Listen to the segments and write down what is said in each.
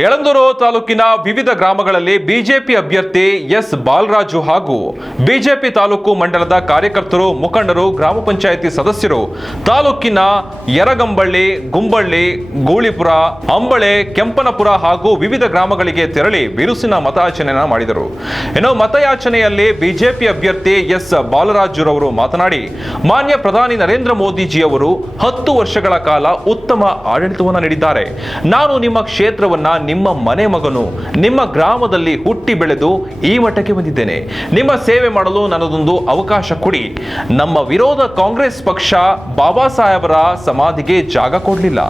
ಯಳಂದೂರು ತಾಲೂಕಿನ ವಿವಿಧ ಗ್ರಾಮಗಳಲ್ಲಿ ಬಿಜೆಪಿ ಅಭ್ಯರ್ಥಿ ಎಸ್ ಬಾಲರಾಜು ಹಾಗೂ ಬಿಜೆಪಿ ತಾಲೂಕು ಮಂಡಲದ ಕಾರ್ಯಕರ್ತರು, ಮುಖಂಡರು, ಗ್ರಾಮ ಪಂಚಾಯಿತಿ ಸದಸ್ಯರು ತಾಲೂಕಿನ ಯರಗಂಬಳ್ಳಿ, ಗುಂಬಳ್ಳಿ, ಗೂಳಿಪುರ, ಅಂಬಳೆ, ಕೆಂಪನಪುರ ಹಾಗೂ ವಿವಿಧ ಗ್ರಾಮಗಳಿಗೆ ತೆರಳಿ ಬಿರುಸಿನ ಮತಯಾಚನೆಯನ್ನು ಮಾಡಿದರು. ಇನ್ನು ಮತಯಾಚನೆಯಲ್ಲಿ ಬಿಜೆಪಿ ಅಭ್ಯರ್ಥಿ ಎಸ್ ಬಾಲರಾಜುರವರು ಮಾತನಾಡಿ, ಮಾನ್ಯ ಪ್ರಧಾನಿ ನರೇಂದ್ರ ಮೋದಿಜಿಯವರು 10 ವರ್ಷಗಳ ಕಾಲ ಉತ್ತಮ ಆಡಳಿತವನ್ನು ನೀಡಿದ್ದಾರೆ. ನಾನು ನಿಮ್ಮ ಕ್ಷೇತ್ರವನ್ನ ನಿಮ್ಮ ಮನೆ ಮಗನು, ನಿಮ್ಮ ಗ್ರಾಮದಲ್ಲಿ ಹುಟ್ಟಿ ಬೆಳೆದು ಈ ಮಟ್ಟಕ್ಕೆ ಬಂದಿದ್ದೇನೆ. ನಿಮ್ಮ ಸೇವೆ ಮಾಡಲು ನನ್ನದೊಂದು ಅವಕಾಶ ಕೊಡಿ. ನಮ್ಮ ವಿರೋಧ ಕಾಂಗ್ರೆಸ್ ಪಕ್ಷ ಬಾಬಾ ಸಾಹೇಬರ ಸಮಾಧಿಗೆ ಜಾಗ ಕೊಡಲಿಲ್ಲ.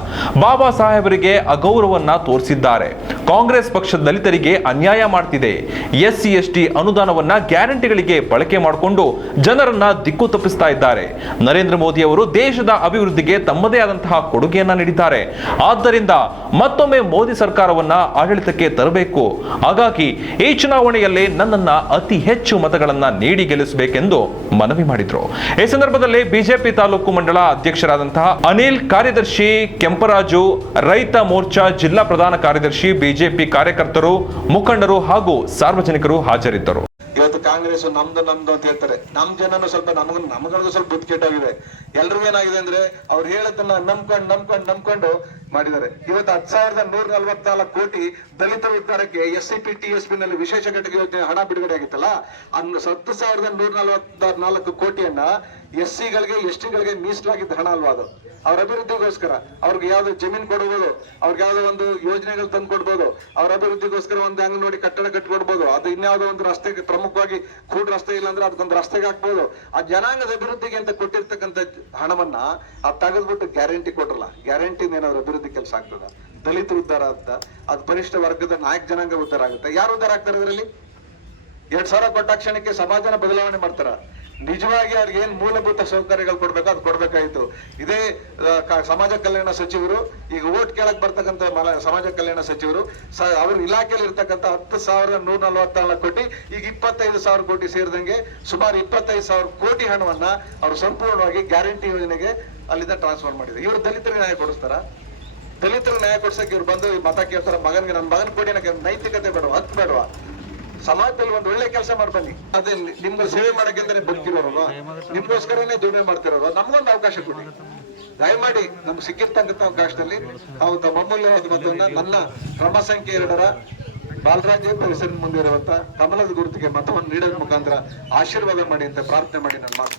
ಬಾಬಾ ಸಾಹೇಬರಿಗೆ ಅಗೌರವನ್ನ ತೋರಿಸಿದ್ದಾರೆ. ಕಾಂಗ್ರೆಸ್ ಪಕ್ಷ ದಲಿತರಿಗೆ ಅನ್ಯಾಯ ಮಾಡ್ತಿದೆ. SC ST ಅನುದಾನವನ್ನ ಗ್ಯಾರಂಟಿಗಳಿಗೆ ಬಳಕೆ ಮಾಡಿಕೊಂಡು ಜನರನ್ನ ದಿಕ್ಕು ತಪ್ಪಿಸ್ತಾ ಇದ್ದಾರೆ. ನರೇಂದ್ರ ಮೋದಿ ಅವರು ದೇಶದ ಅಭಿವೃದ್ಧಿಗೆ ತಮ್ಮದೇ ಆದಂತಹ ಕೊಡುಗೆಯನ್ನ ನೀಡಿದ್ದಾರೆ. ಆದ್ದರಿಂದ ಮತ್ತೊಮ್ಮೆ ಮೋದಿ ಸರ್ಕಾರವನ್ನ ಆಡಳಿತಕ್ಕೆ ತರಬೇಕು. ಹಾಗಾಗಿ ಈ ಚುನಾವಣೆಯಲ್ಲಿ ನನ್ನನ್ನ ಅತಿ ಹೆಚ್ಚು ಮತಗಳನ್ನ ನೀಡಿ ಗೆಲ್ಲಿಸಬೇಕೆಂದು ಮನವಿ ಮಾಡಿದ್ರು. ಈ ಸಂದರ್ಭದಲ್ಲಿ ಬಿಜೆಪಿ ತಾಲೂಕು ಮಂಡಲ ಅಧ್ಯಕ್ಷರಾದಂತಹ ಅನಿಲ್, ಕಾರ್ಯದರ್ಶಿ ಕೆಂಪರಾಜು, ರೈತ ಮೋರ್ಚಾ ಜಿಲ್ಲಾ ಪ್ರಧಾನ ಕಾರ್ಯದರ್ಶಿ, ಬಿಜೆಪಿ ಕಾರ್ಯಕರ್ತರು, ಮುಖಂಡರು ಹಾಗೂ ಸಾರ್ವಜನಿಕರು ಹಾಜರಿದ್ದರು. ಇವತ್ತು ಕಾಂಗ್ರೆಸ್ ನಮ್ದು ಅಂತ ಹೇಳ್ತಾರೆ. ನಮ್ ಜನನು ಸ್ವಲ್ಪ ನಮಗಳಿಗೂ ಸ್ವಲ್ಪ ಬುದ್ಧಿ ಕೆಟ್ಟಾಗಿದೆ. ಎಲ್ರಿಗೂ ಏನಾಗಿದೆ ಅಂದ್ರೆ ಅವ್ರು ಹೇಳದನ್ನ ನಂಬ್ಕೊಂಡು ಮಾಡಿದ್ದಾರೆ. ಇವತ್ತು 10,144 ಕೋಟಿ ದಲಿತರ ಉದ್ಧಾರಕ್ಕೆ SCP TSP ನಲ್ಲಿ ವಿಶೇಷ ಘಟಕ ಯೋಜನೆ ಹಣ ಬಿಡುಗಡೆ ಆಗಿತ್ತಲ್ಲ, 10,144 ಕೋಟಿಯನ್ನ SC ಗಳಿಗೆ ST ಗಳಿಗೆ ಮೀಸಲಾಗಿದ್ದ ಹಣ ಅಲ್ವಾ ಅದು. ಅವ್ರ ಅಭಿವೃದ್ಧಿಗೋಸ್ಕರ ಅವ್ರಿಗೆ ಯಾವ್ದು ಜಮೀನ್ ಕೊಡ್ಬೋದು, ಅವ್ರಿಗೆ ಯಾವ್ದೋ ಒಂದು ಯೋಜನೆಗಳು ತಂದು ಕೊಡ್ಬೋದು, ಅವ್ರ ಅಭಿವೃದ್ಧಿಗೋಸ್ಕರ ಒಂದು ಅಂಗನವಾಡಿ ಕಟ್ಟಡ ಕಟ್ಕೊಡ್ಬೋದು, ಅದು ಇನ್ಯಾವುದೋ ಒಂದು ರಸ್ತೆಗೆ, ಪ್ರಮುಖವಾಗಿ ಕೂಡ್ ರಸ್ತೆ ಇಲ್ಲ ಅಂದ್ರೆ ಅದಕ್ಕೊಂದು ರಸ್ತೆಗೆ ಹಾಕ್ಬೋದು. ಆ ಜನಾಂಗದ ಅಭಿವೃದ್ಧಿಗೆ ಅಂತ ಕೊಟ್ಟಿರ್ತಕ್ಕಂಥ ಹಣವನ್ನ ಅದು ತೆಗೆದ್ಬಿಟ್ಟು ಗ್ಯಾರಂಟಿ ಕೊಟ್ರಲ್ಲ. ಗ್ಯಾರಂಟಿ ಏನಾದ್ರು ಅಭಿವೃದ್ಧಿ ಕೆಲಸ ಆಗ್ತದ? ದಲಿತ ಉದ್ಧಾರ ಅಂತ, ಅದು ಪರಿಷ್ಠ ವರ್ಗದ ನಾಯಕ ಜನಾಂಗ ಉದ್ಧಾರ ಆಗುತ್ತೆ. ಯಾರು ಉದ್ಧಾರ ಆಗ್ತಾರೆ ಇದರಲ್ಲಿ? 2,000 ಕೊಟ್ಟಾಕ್ಷಣಕ್ಕೆ ಸಮಾಜನ ಬದಲಾವಣೆ ಮಾಡ್ತಾರ. ನಿಜವಾಗಿ ಅವ್ರಿಗೆ ಏನ್ ಮೂಲಭೂತ ಸೌಕರ್ಯಗಳು ಕೊಡ್ಬೇಕು ಅದು ಕೊಡ್ಬೇಕಾಯ್ತು. ಇದೇ ಸಮಾಜ ಕಲ್ಯಾಣ ಸಚಿವರು ಈಗ ಓಟ್ ಕೇಳಕ್ ಬರ್ತಕ್ಕಂಥ ಸಮಾಜ ಕಲ್ಯಾಣ ಸಚಿವರು ಅವ್ರ ಇಲಾಖೆಯಲ್ಲಿ ಇರ್ತಕ್ಕಂಥ 10,144 ಕೋಟಿ ಈಗ 25,000 ಕೋಟಿ ಸೇರಿದಂಗೆ ಸುಮಾರು 25,000 ಕೋಟಿ ಹಣವನ್ನ ಅವರು ಸಂಪೂರ್ಣವಾಗಿ ಗ್ಯಾರಂಟಿ ಯೋಜನೆಗೆ ಅಲ್ಲಿಂದ ಟ್ರಾನ್ಸ್ಫರ್ ಮಾಡಿದ್ರು. ಇವರು ದಲಿತರಿಗೆ ನ್ಯಾಯ ಕೊಡಿಸ್ತಾರ? ದಲಿತರಿಗೆ ನ್ಯಾಯ ಕೊಡ್ಸಕ್ಕೆ ಇವ್ರು ಬಂದು ಮತ ಕೇಳ್ತಾರ, ಮಗನ್ಗೆ ನನ್ನ ಮಗನ ಕೊಡಿ, ನನಗೆ ನೈತಿಕತೆ ಬೇಡವಾ, ಹತ್ತು ಬೇಡವಾ? ಸಮಾಜದಲ್ಲಿ ಒಂದು ಒಳ್ಳೆ ಕೆಲಸ ಮಾಡ್ಬನ್ನಿ. ಅದೇ ನಿಮ್ಗೆ ಸೇವೆ ಮಾಡಕ್ಕೆ ಬದುಕಿರೋರು, ನಿಮ್ಗೋಸ್ಕರನೇ ದುಡಿಮೆ ಮಾಡ್ತಿರೋರು, ನಮ್ಗೊಂದು ಅವಕಾಶ ಕೊಡಿ ದಯಮಾಡಿ. ನಮ್ಗೆ ಸಿಕ್ಕಿರ್ತಕ್ಕಂಥ ಅವಕಾಶದಲ್ಲಿ ತಾವು ತಮ್ಮ ಅಮೂಲ್ಯವಾದ ಮತವನ್ನ ನನ್ನ ಕ್ರಮ ಸಂಖ್ಯೆ 2ರ ಬಾಲರಾಜ್ ಹೆಸರಿನ ಮುಂದೆ ಇರುವಂತ ಕಮಲದ ಗುರುತಿಗೆ ಮತವನ್ನು ನೀಡೋದ್ರ ಮುಖಾಂತರ ಆಶೀರ್ವಾದ ಮಾಡಿ ಅಂತ ಪ್ರಾರ್ಥನೆ ಮಾಡಿ ನಾನು ಮಾತು